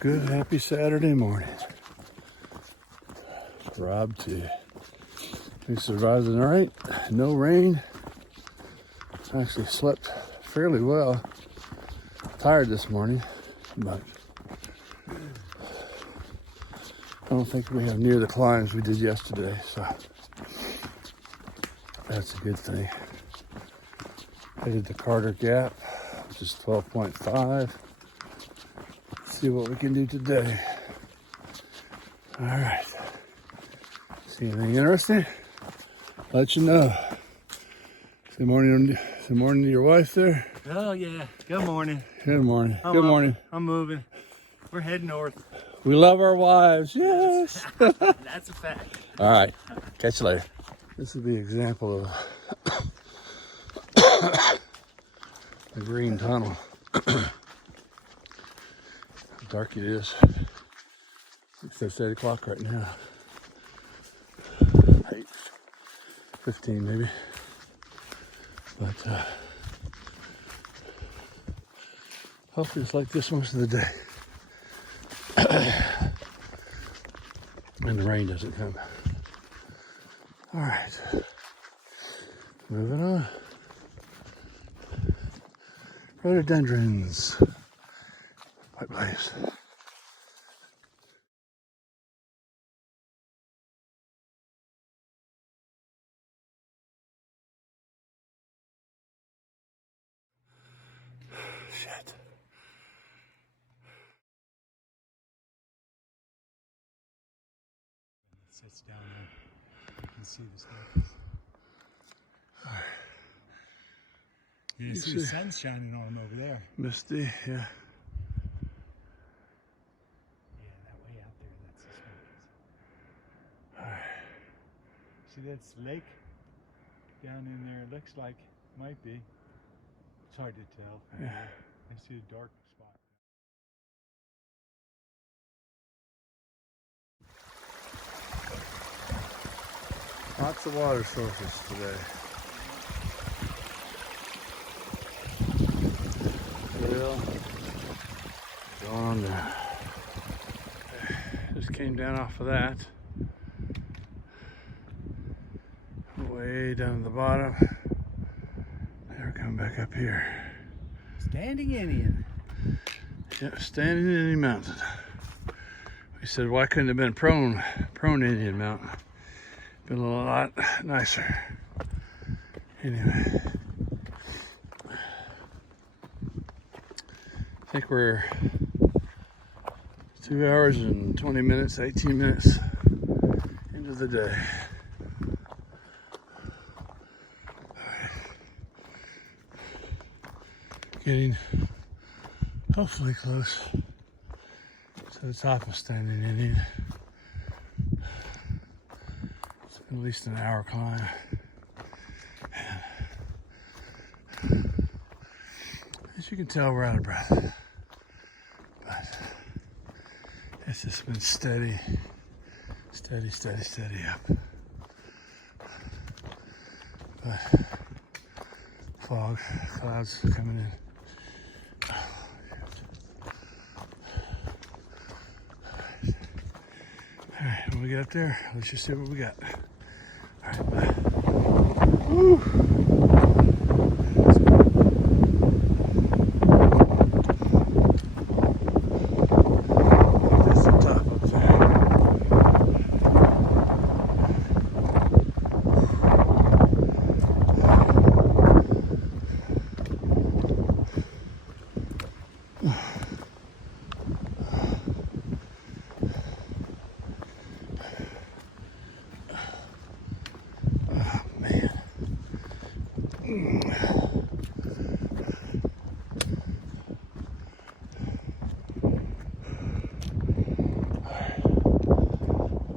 Good, happy Saturday morning. Rob T. We survived the night. No rain. Actually slept fairly well. Tired this morning, but I don't think we have near the climbs we did yesterday, so that's a good thing. I did the Carter Gap, which is 12.5. See what we can do today. All right. See anything interesting? Let you know. Say morning to your wife there. Oh yeah. Good morning. Good morning. Good morning. I'm moving. We're heading north. We love our wives. Yes. That's a fact. All right. Catch you later. This is the example of the green tunnel. How dark it is. It's 8 o'clock right now. 8:15 maybe. But hopefully it's like this most of the day. And the rain doesn't come. All right. Moving on. Rhododendrons. White blaze. Shit. It sits down there. You can see the smoke. You can see the sun's shining on them over there. Misty, yeah. Yeah, that way out there, that's the smoke. See that's lake down in there? It looks like might be. It's hard to tell. Yeah. I see a dark spot. Lots of water sources today. Still going on there. Just came down off of that. Way down at the bottom. Now we're coming back up here. Standing Indian. Yeah, standing Indian Mountain. We said, why couldn't it have been prone Indian Mountain? Been a lot nicer. Anyway. I think we're 2 hours and 20 minutes, 18 minutes into the day. Getting hopefully close to the top of Standing Indian. It's been at least an hour climb. As you can tell, we're out of breath. But it's just been steady up. But fog, clouds coming in. All right, when we get up there, let's just see what we got. All right, bye. Woo. That's the top up there.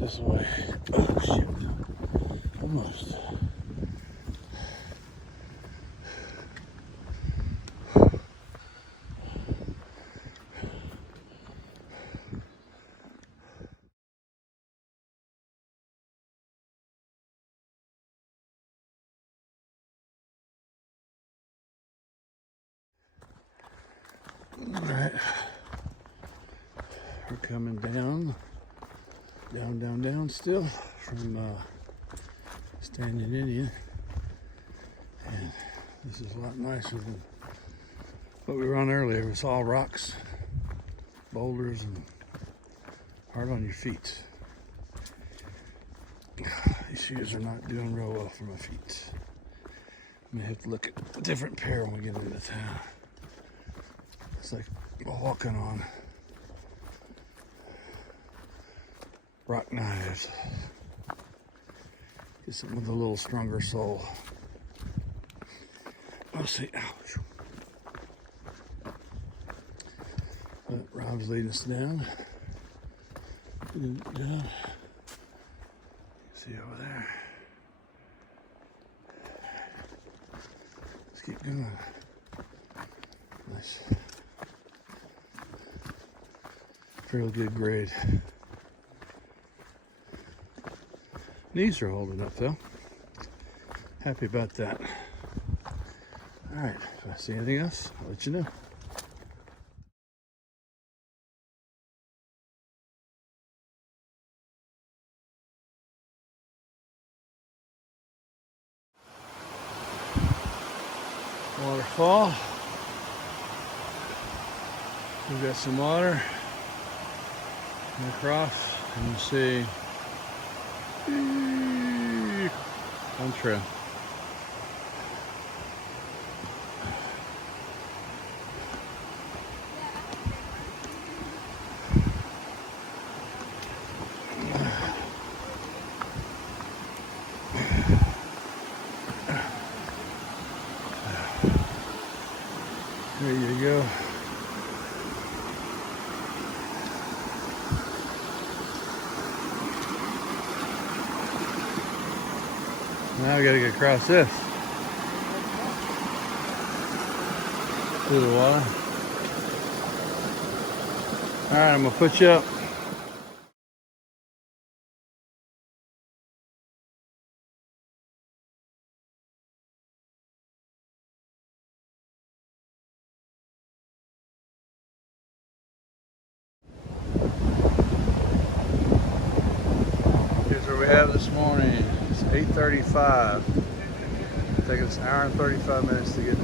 This way. Oh shit. Almost. All right. We're coming down still from Standing Indian. And this is a lot nicer than what we were on earlier. It was all rocks, boulders, and hard on your feet. These shoes are not doing real well for my feet. I may have to look at a different pair when we get into town. It's like walking on rock knives. Get something with a little stronger sole. We'll see. Ouch. But Rob's leading us down. See over there. Let's keep going. Nice. Real good grade. Knees are holding up though. Happy about that. Alright, if I see anything else, I'll let you know. Waterfall. We've got some water. And across, and you see on trail. There you go. Now we gotta get across this. Through the water. Alright, I'm gonna put you up. Here's where we have this morning. It's 8:35. It's taken us an hour and 35 minutes to get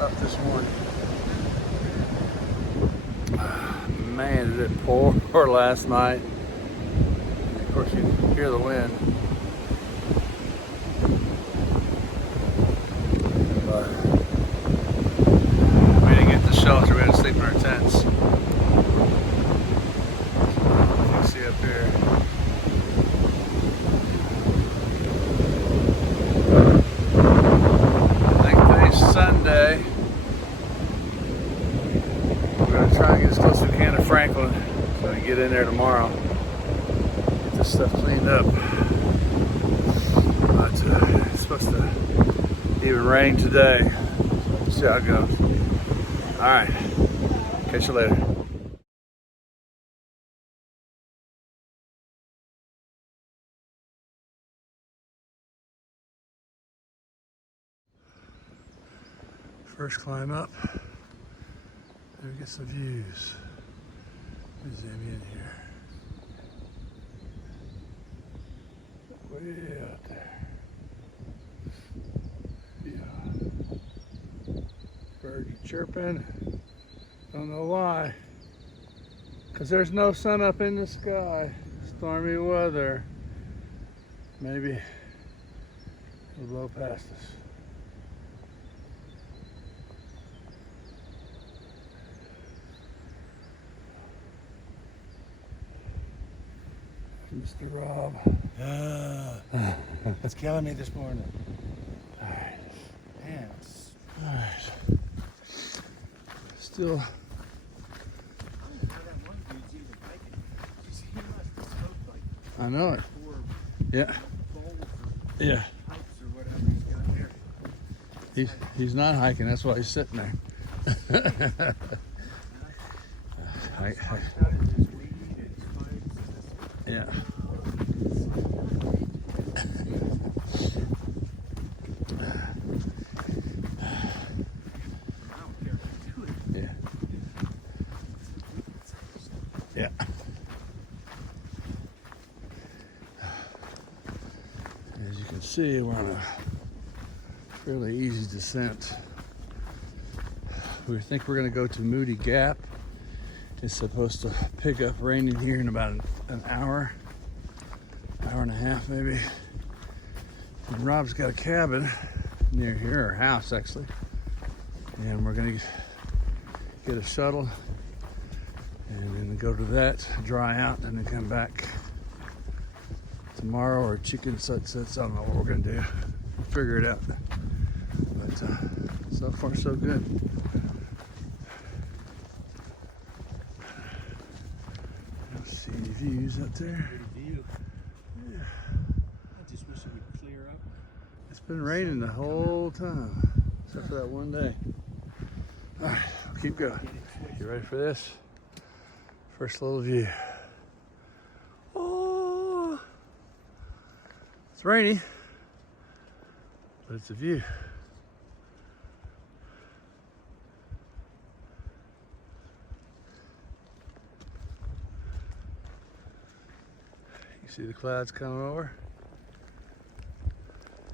up this morning. Man, did it pour last night. Of course, you can hear the wind. But we didn't get the shelter. We had to sleep in our tents. You can see up here. Sunday. We're going to try and get as close as we can to Franklin so we can get in there tomorrow. Get this stuff cleaned up. But it's supposed to even rain today. So we'll see how it goes. Alright. Catch you later. First climb up, there we get some views. Let me zoom in here. Way out there. Yeah. Birds are chirping. Don't know why. Because there's no sun up in the sky. Stormy weather. Maybe it'll blow past us. Mr. Rob. It's killing me this morning. Alright. Man, Alright. Still. I know it. Yeah. Yeah. He's not hiking, that's why he's sitting there. Yeah. Yeah. can see, we're on a fairly easy descent. We think we're going to go to Moody Gap. It's supposed to pick up raining here in about an hour and a half maybe. And Rob's got a cabin near here, or house actually. And we're going to get a shuttle and then go to that, dry out, and then come back tomorrow or chicken sunsets. I don't know what we're going to do. We'll figure it out. But so far so good. See any views up there? Pretty view. Yeah. I just wish it would clear up. It's been raining the whole time, except for that one day. All right, I'll keep going. You ready for this? First little view. Oh, it's rainy, but it's a view. See the clouds coming over?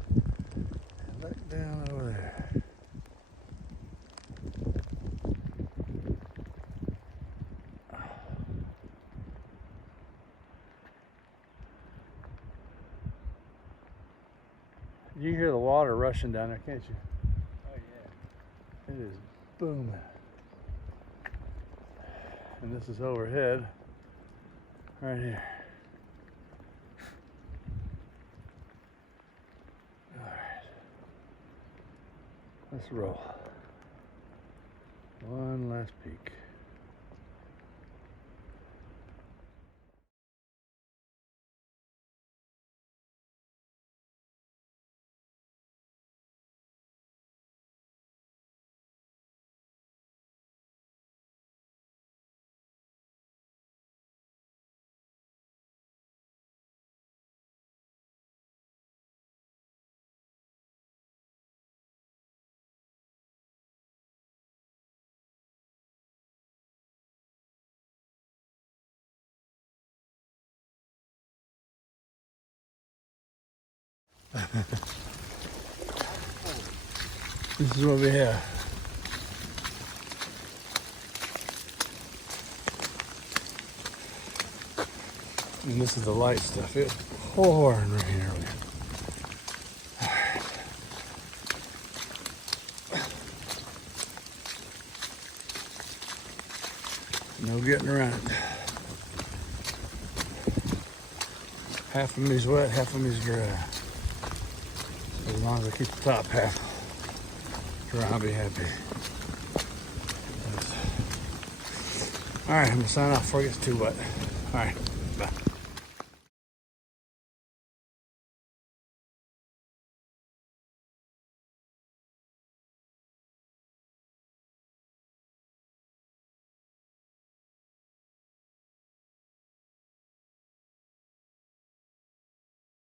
And look down over there. You can hear the water rushing down there, can't you? Oh yeah. It is booming. And this is overhead, right here. Let's roll. One last peek. This is what we have. And this is the light stuff. It's pouring rain earlier. No getting around it. Half of me's wet, half of me's dry. As long as I keep the top half dry, I'll be happy. All right, I'm gonna sign off before it gets too wet. All right, bye.